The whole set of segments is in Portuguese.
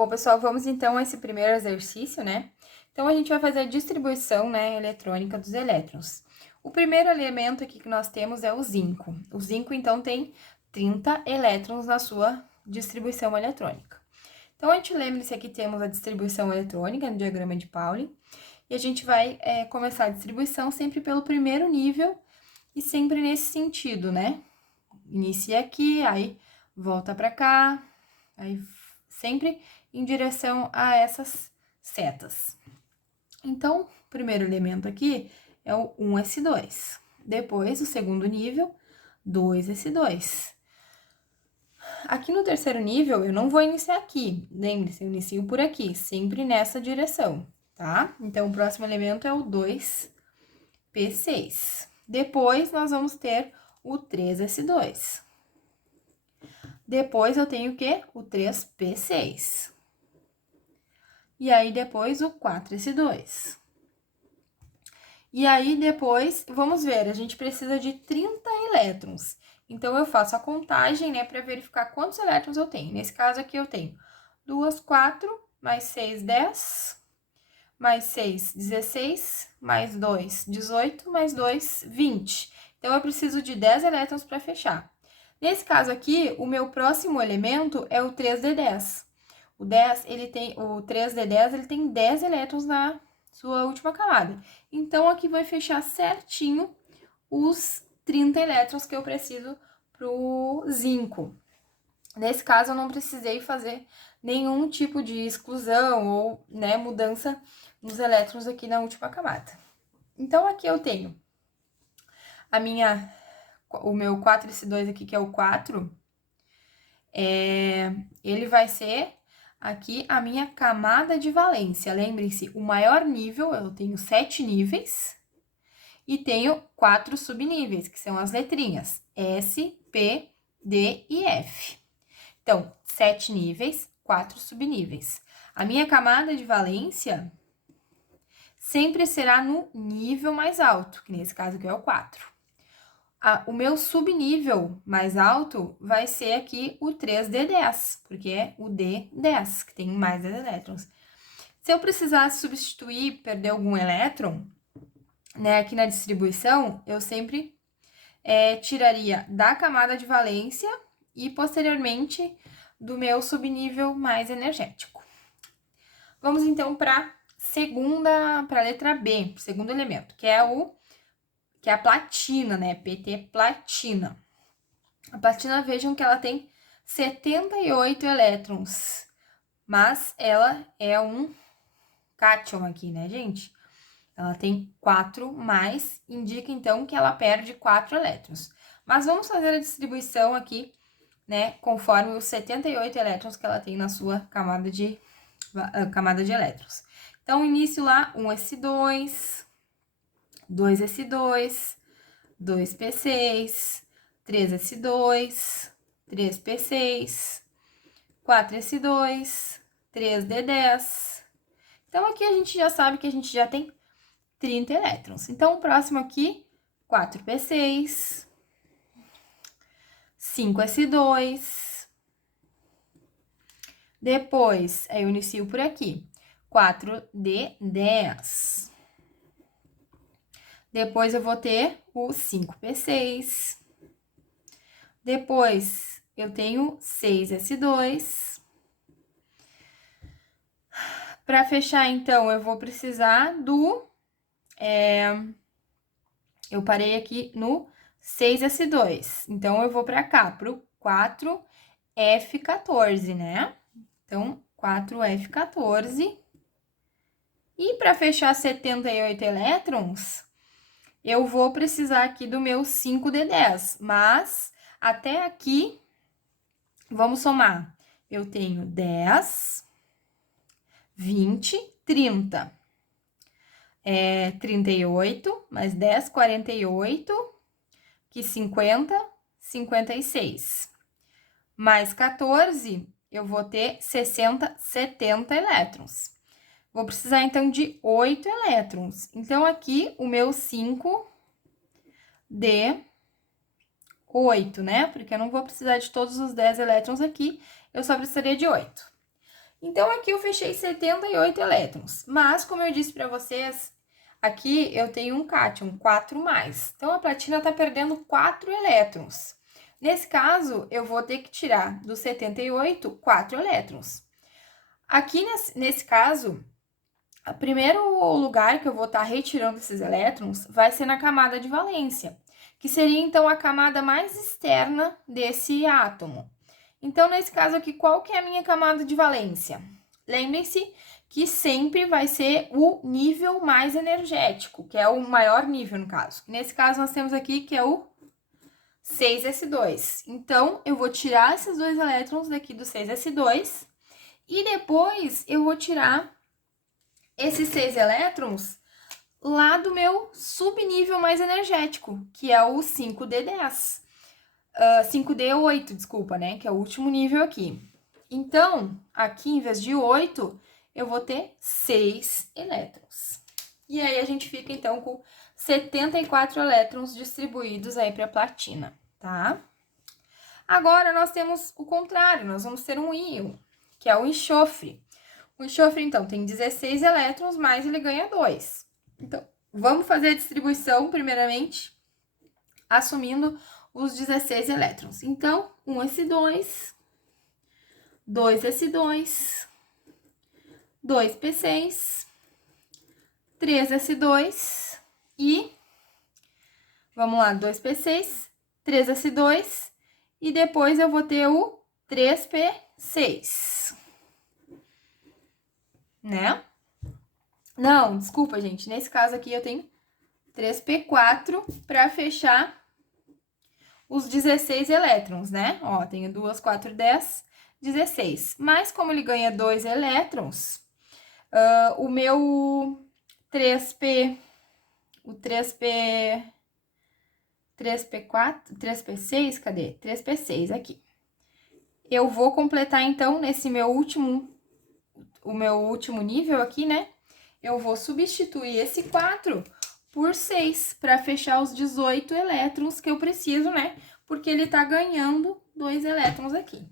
Bom, pessoal, vamos então a esse primeiro exercício, né? Então, a gente vai fazer a distribuição, né, eletrônica dos elétrons. O primeiro elemento aqui que nós temos é o zinco. O zinco, então, tem 30 elétrons na sua distribuição eletrônica. Então, a gente lembra-se aqui temos a distribuição eletrônica no diagrama de Pauli, e a gente vai começar a distribuição sempre pelo primeiro nível e sempre nesse sentido, né? Inicia aqui, aí volta para cá, aí sempre em direção a essas setas. Então, o primeiro elemento aqui é o 1s2. Depois, o segundo nível, 2s2. Aqui no terceiro nível, eu não vou iniciar aqui. Lembre-se, eu inicio por aqui, sempre nessa direção, tá? Então, o próximo elemento é o 2p6. Depois, nós vamos ter o 3s2. Depois, eu tenho o quê? O 3p6. E aí, depois, o 4s2. E aí, depois, vamos ver, a gente precisa de 30 elétrons. Então, eu faço a contagem, né, para verificar quantos elétrons eu tenho. Nesse caso aqui, eu tenho 2, 4, mais 6, 10, mais 6, 16, mais 2, 18, mais 2, 20. Então, eu preciso de 10 elétrons para fechar. Nesse caso aqui, o meu próximo elemento é o 3d10. O 3d10, ele tem 10 elétrons na sua última camada. Então, aqui vai fechar certinho os 30 elétrons que eu preciso pro zinco. Nesse caso, eu não precisei fazer nenhum tipo de exclusão ou, né, mudança nos elétrons aqui na última camada. Então, aqui eu tenho o meu 4s2 aqui, que é o 4, ele vai ser aqui a minha camada de valência. Lembrem-se, o maior nível, eu tenho 7 níveis e tenho 4 subníveis, que são as letrinhas S, P, D e F. Então, 7 níveis, 4 subníveis. A minha camada de valência sempre será no nível mais alto, que nesse caso aqui é o 4. O meu subnível mais alto vai ser aqui o 3d10, porque é o D10, que tem mais 10 elétrons. Se eu precisasse substituir, perder algum elétron, né, aqui na distribuição, eu sempre tiraria da camada de valência e, posteriormente, do meu subnível mais energético. Vamos, então, para a letra B, segundo elemento, que é a platina, né? PT platina. A platina, vejam que ela tem 78 elétrons, mas ela é um cátion aqui, né, gente? Ela tem 4 mais, indica então que ela perde 4 elétrons. Mas vamos fazer a distribuição aqui, né, conforme os 78 elétrons que ela tem na sua camada de elétrons. Então, início lá, 1s2, 2s2, 2p6, 3s2, 3p6, 4s2, 3d10. Então, aqui a gente já sabe que a gente já tem 30 elétrons. Então, o próximo aqui, 4p6, 5s2. Depois, eu inicio por aqui, 4d10. Depois, eu vou ter o 5p6. Depois, eu tenho 6s2. Para fechar, então, eu vou precisar do... eu parei aqui no 6s2. Então, eu vou para cá, para o 4f14, né? Então, 4f14. E para fechar 78 elétrons, eu vou precisar aqui do meu 5d10. Mas, até aqui, vamos somar. Eu tenho 10, 20, 30. 38, mais 10, 48, que 50, 56. Mais 14, eu vou ter 60, 70 elétrons. Vou precisar, então, de 8 elétrons. Então, aqui, o meu 5 de 8, né? Porque eu não vou precisar de todos os 10 elétrons aqui, eu só precisaria de 8. Então, aqui eu fechei 78 elétrons, mas, como eu disse para vocês, aqui eu tenho um cátion, 4+. Então, a platina está perdendo 4 elétrons. Nesse caso, eu vou ter que tirar dos 78, 4 elétrons. Aqui, nesse caso, o primeiro lugar que eu vou estar retirando esses elétrons vai ser na camada de valência, que seria, então, a camada mais externa desse átomo. Então, nesse caso aqui, qual que é a minha camada de valência? Lembrem-se que sempre vai ser o nível mais energético, que é o maior nível, no caso. Nesse caso, nós temos aqui que é o 6s2. Então, eu vou tirar esses 2 elétrons daqui do 6s2 e depois eu vou tirar esses 6 elétrons lá do meu subnível mais energético, que é o 5d10. 5d8, desculpa, né? Que é o último nível aqui. Então, aqui, em vez de 8, eu vou ter 6 elétrons. E aí, a gente fica, então, com 74 elétrons distribuídos aí para a platina, tá? Agora, nós temos o contrário, nós vamos ter um íon, que é o enxofre. O enxofre, então, tem 16 elétrons, mas ele ganha 2. Então, vamos fazer a distribuição, primeiramente, assumindo os 16 elétrons. Então, 1s2, 2s2, 2p6, 3s2 e, vamos lá, 2p6, 3s2 e depois eu vou ter o 3p6, né? Não, desculpa, gente, nesse caso aqui eu tenho 3p4 para fechar os 16 elétrons, né? Ó, tenho 2, 4, 10, 16. Mas como ele ganha 2 elétrons, o meu 3p, o 3p4, 3p6, cadê? 3p6 aqui. Eu vou completar, então, nesse o meu último nível aqui, né? Eu vou substituir esse 4 por 6, para fechar os 18 elétrons que eu preciso, né? Porque ele tá ganhando 2 elétrons aqui.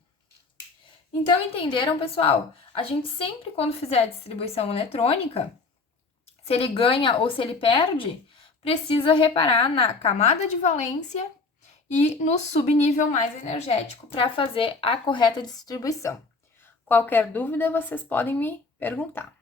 Então, entenderam, pessoal? A gente sempre, quando fizer a distribuição eletrônica, se ele ganha ou se ele perde, precisa reparar na camada de valência e no subnível mais energético para fazer a correta distribuição. Qualquer dúvida, vocês podem me perguntar.